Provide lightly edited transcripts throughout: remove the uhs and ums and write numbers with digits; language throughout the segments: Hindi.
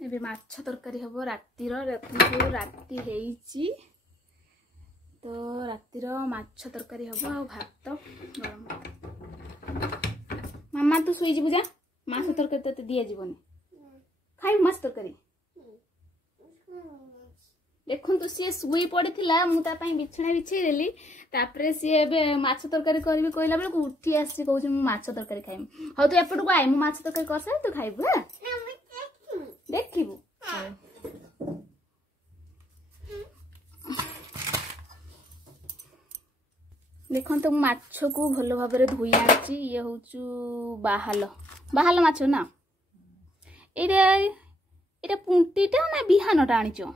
एबे माछ तरकारी हम रातिर राति हेइची तो रातिर माछ तरकारी हम आ भात गरम। मामा तू सोई जीबु जा माछ तरकारी तते दिया जीवनी खाइ माछ तरकारी देखु तो सी शुई पड़ी थिला मु ता पई बिछणा बिछै देली तापरे सी एबे माछ तरकारी करबी कहला बेल को उठी आसी कहू मु माछ तरकारी खाइम। हो तू एपट को आइ मु माछ तरकारी करसा तू खाइबु हा देखिबु। देखो तो माछ को भल भाव धोई आछि ये होचु बाहाल बाहाल माछ ना एटा पुंटीटा ना बिहानटा आनिचो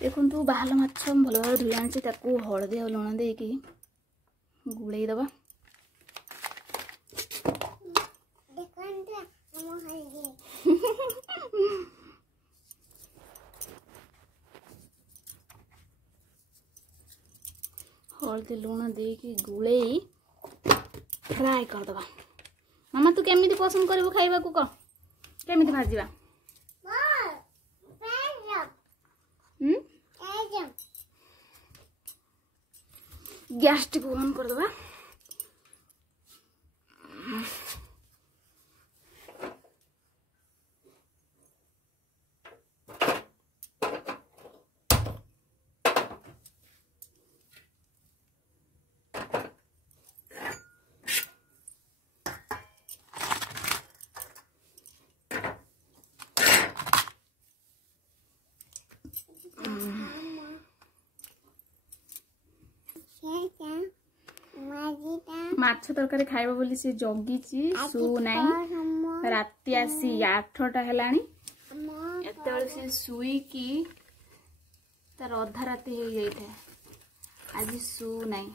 देखो तू बाहाल माछ भल भाव धोई आछि ताकू हळदी आ लुण देकी गुळेई दबा। हल्दी लुण देकी गुळेई फ्राई कर दबा। मामा तू केमिति पसंद करबो खाइबा को क केमिति भाजीबा गैस टी ऑन कर दबा। माछ तरकारी खाइबा बोली से जगिची सु नाही राति आसी 8टा हेलानी एते बेले से सुई की तार अधा राति हो जाइथे आज सु नाही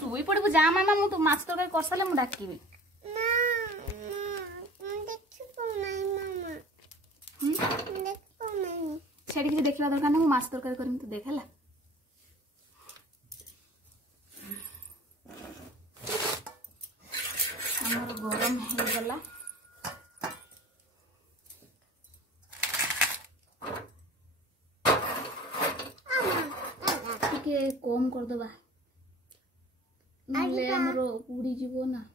सुई पड़बो जा मामा मु तो माछ तरकारी करसाले मु डाकिबी छेड़ी कि देखा दरकार ना माछ तरकारी करम तो देख है हमर गरम हो गला टिके कम कर दबा नले हमर उड़ी जीवो ना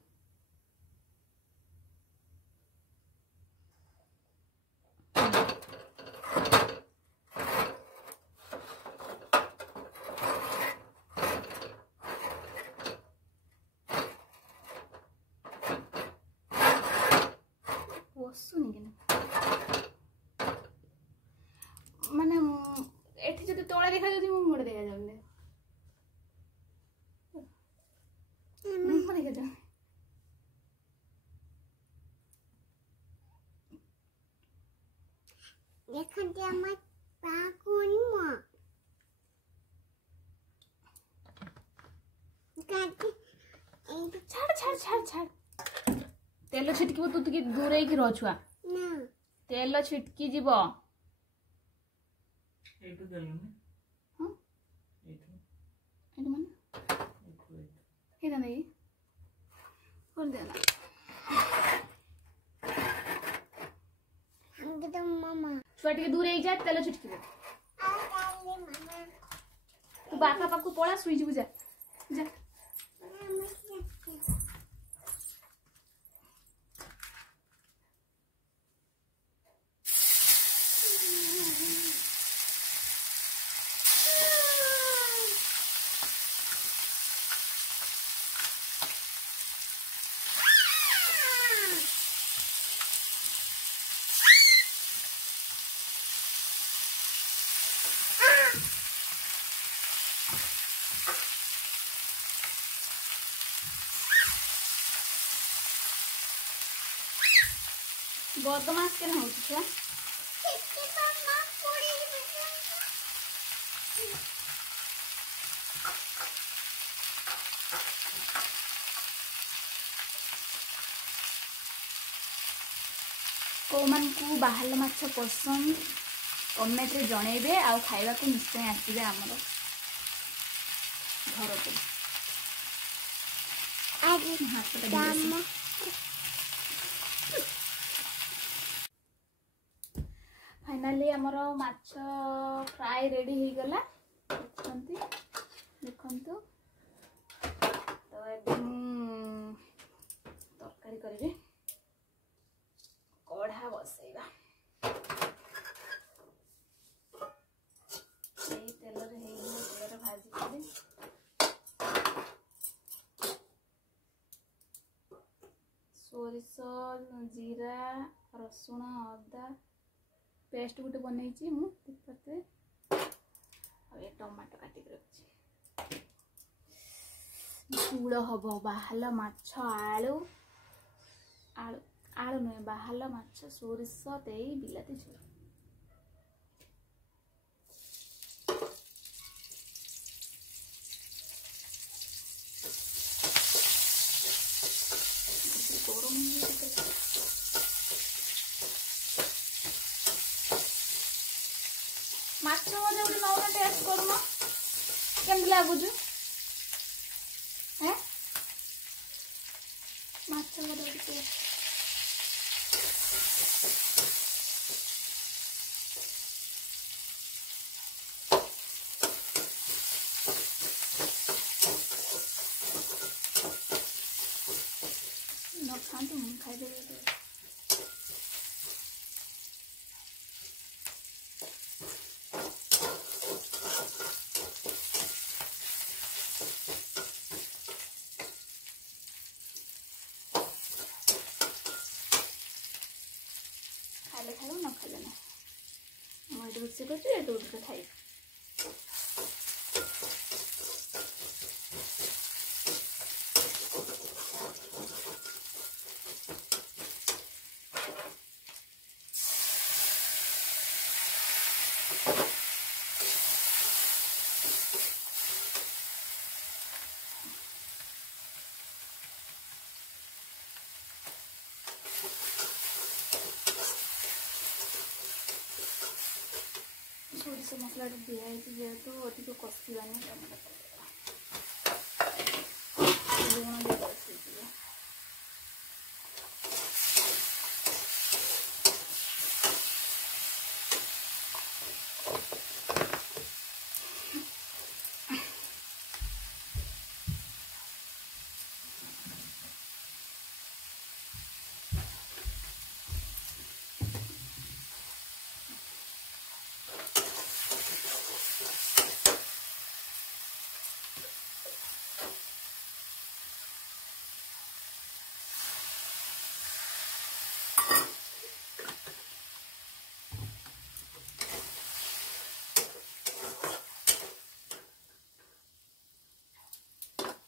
माने एठी जदी तळे देखा जदी मु मोड देखा जाउले देखा जा देखंते हम पाकुन म काटी छाड़ छाड़ छाड़ छाड़ तेल छिटकी तू तुके दूरे की रछुआ ना तेल छिटकी जीव एटु तेल ने हां एटु माने एटा नहीं कर देला हम के तो मामा छोटी के दूरे जा तेल छिटकी मामा तू बाका पाकू पळा सुई जीव जा जा बदमाश के ना होछ छा कितने बार मां पड़ी कोमन को बाहर माछ पसंद कमेंट रे जणेबे आ खाइबा को निश्चय आसीबे हमरो घर को। फाइनाली आमर माछ फ्राए रेडी हो गला देखंतु तो तरकारी करी कढ़ा बसैबा तेल भाजी करी सोरिष जीरा रसुण अदा पेस्ट गोटे बनई मुझे टमाटो काटिक रखी झूल हम बाहाल माछ आलू आलू आलू नुहे बाहाल माछ सोरिष देई बिलाती झूल माछ मजे गोटे नौना टेस्ट करूँ केमती लगुच माछ मजे गोटे टेस्ट न खाते मुझे खाईदेवी खाइले खाइब न खाइले ना मुझे रोषे कर खाई सोरिष मसला दिखाई जेहेतु अधिक कषानी लुण दिए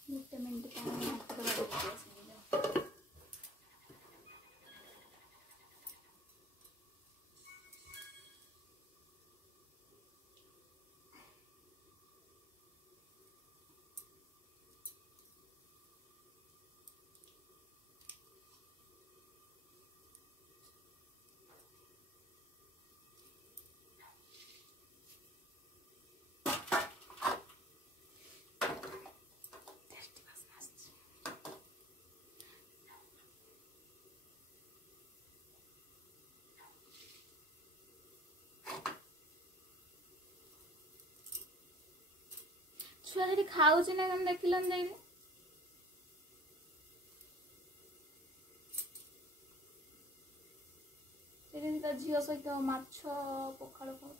गोटे मिनट छुआ जी खाऊँ ना कम देखिलन जाइए झील सहित माछ पखाड़ खाऊ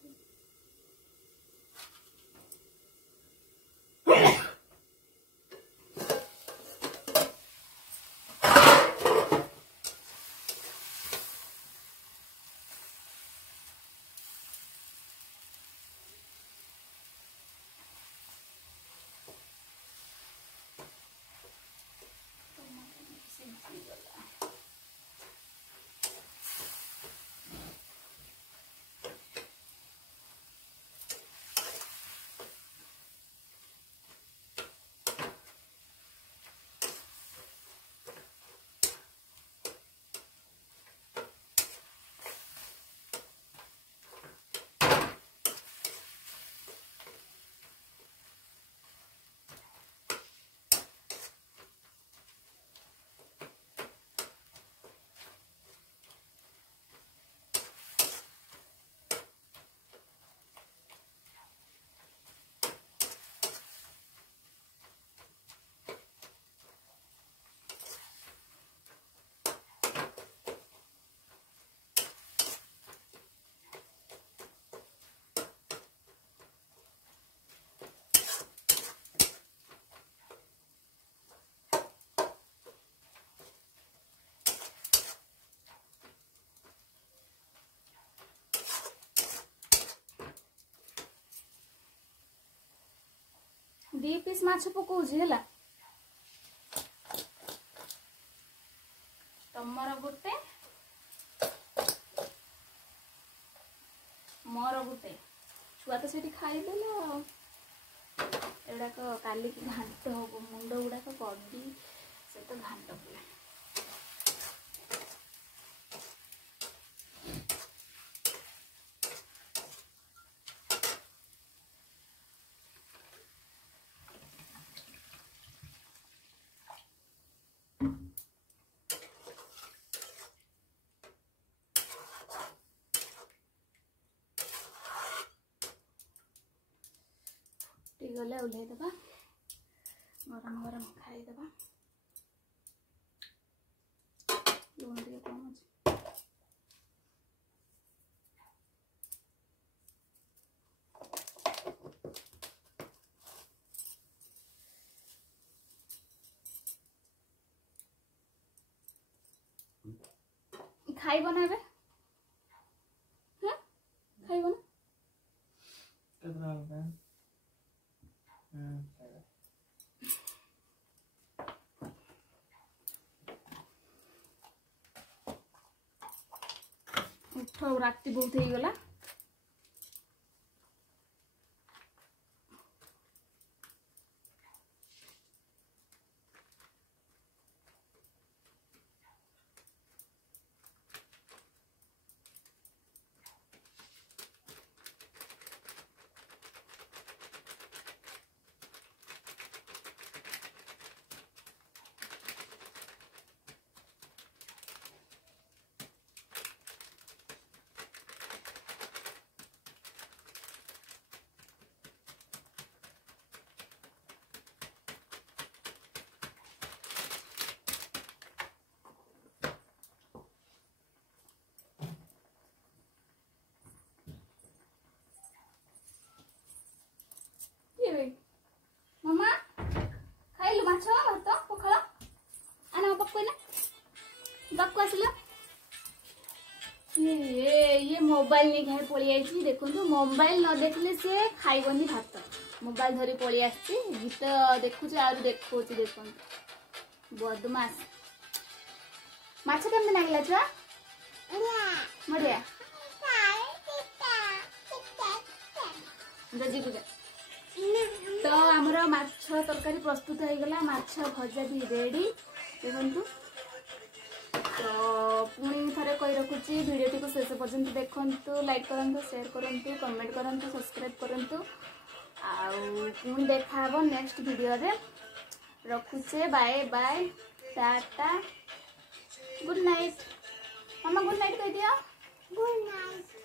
दी पीस माछ पकाउछि हैला तमर गुटे मोर गुटे छुआ तो सेठी खाई देलो एडाक काली की घांट हो मुंड गुड़ाक बडी से तो घांट पुला गले ओल्हे दबा गरम गरम खाई दबा लूण टे कम अच्छे खाइब ना एबे खाइब ना उठ राति बहुत हो गला मामा खाइलु माछ भात पखाला आना पकइना बाकु आसिला ये मोबाइल नहीं खाए पड़ी आई देखो मोबाइल न देखले से खाइबनी भात मोबाइल धरी पड़ी आसी गीत देखुचे आ देखो देखो बदमाश माछ केमती लागला छुआ बढ़िया जी पूजा तो आमर माछ तरकारी प्रस्तुत हो गला माछ भजा भी रेडी देखु तो पुणी थे कही रखुची भिडियो को शेष पर्यंत देखु लाइक करूँ शेयर करूँ कमेंट करूँ सब्सक्राइब करूँ पुणी देखा नेक्स्ट वीडियो रे रखुचे bye bye tata good night मामा गुड नाइट कह दिया गुड नाइट।